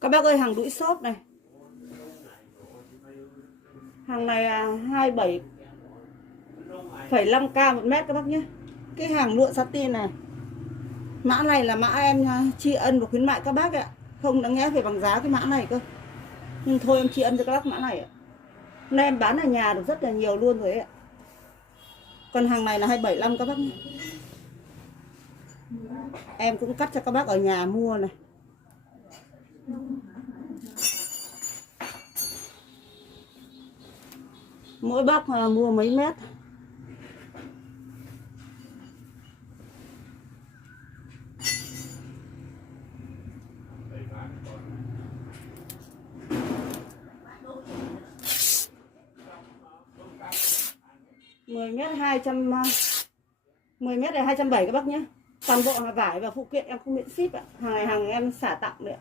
Các bác ơi, hàng đũi xốp này. Hàng này là 27,5k một mét các bác nhé. Cái hàng lụa satin này. Mã này là mã em tri ân và khuyến mại các bác ạ. Không đáng lẽ phải bằng giá cái mã này cơ. Nhưng thôi em tri ân cho các bác mã này ạ. Hôm nay em bán ở nhà được rất là nhiều luôn rồi ạ. Còn hàng này là 275 các bác nhé. Em cũng cắt cho các bác ở nhà mua này. Mỗi bác mua mấy mét. Mười mét 200, 10 mét là 270 các bác nhé. Toàn bộ là vải và phụ kiện em không miễn ship ạ. Hàng này hàng em xả tặng đấy ạ.